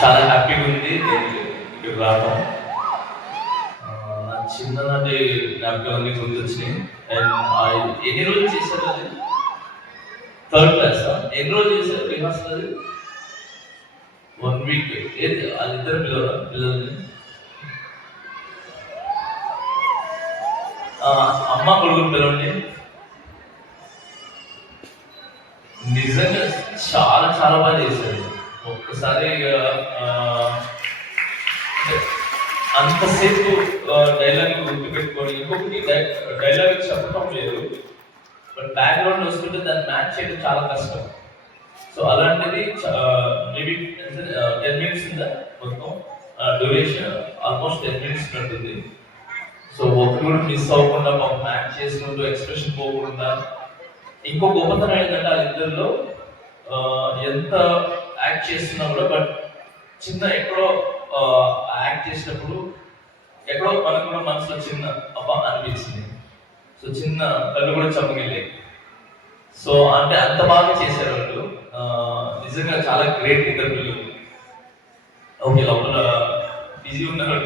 చాలా హ్యాపీగా ఉంది ఇక్కడ రావడం. నా చిన్ననాటి జ్ఞాపకాలన్నీ గుర్తొచ్చినాయి. అండ్ ఎన్ని రోజులు చేశారు అది? Third class. ఎన్ని రోజులు చేశారు రిహార్సల్ అది? 1 వీక్. ఏది అది ఇద్దరు పిల్లల్ని అమ్మ కొడుకుని పిలవండి. నిజంగా చాలా చాలా బాగా చేశారు. ఒక్కసారి అంతసేపు డైలాగ్ గుర్తు పెట్టుకొని ఇంకొకటి డైలాగ్ చెప్పడం లేదు, బట్ బ్యాక్గ్రౌండ్ వస్తుంటే దాన్ని మ్యాచ్ చేయడం చాలా కష్టం. సో అలాంటిది మేబీ 10 minutes ఉందా మొత్తం డ్యూరేషన్? ఆల్మోస్ట్ 10 minutes ఉంటుంది. సో ఒకటి కూడా మిస్ అవ్వకుండా మ్యాచ్ చేసుకుంటూ ఎక్స్ప్రెషన్ పోకుండా. ఇంకో గొప్పతనం ఏంటంటే వాళ్ళిద్దరిలో ఎంత యాక్ట్ చేస్తున్నా కూడా బట్ చిన్న ఎక్కడో యాక్ట్ చేసినప్పుడు ఎక్కడో మనకు కూడా మనసులో చిన్న అబ్బా అనిపించింది. సో చిన్న కళ్ళు కూడా చమ్మగిల్లాయి. సో అంటే అంత బాగా చేశారు వాళ్ళు. నిజంగా చాలా గ్రేట్ ఇద్దరు పిల్లలు. ఓకే లోపల బిజీ ఉన్నారు.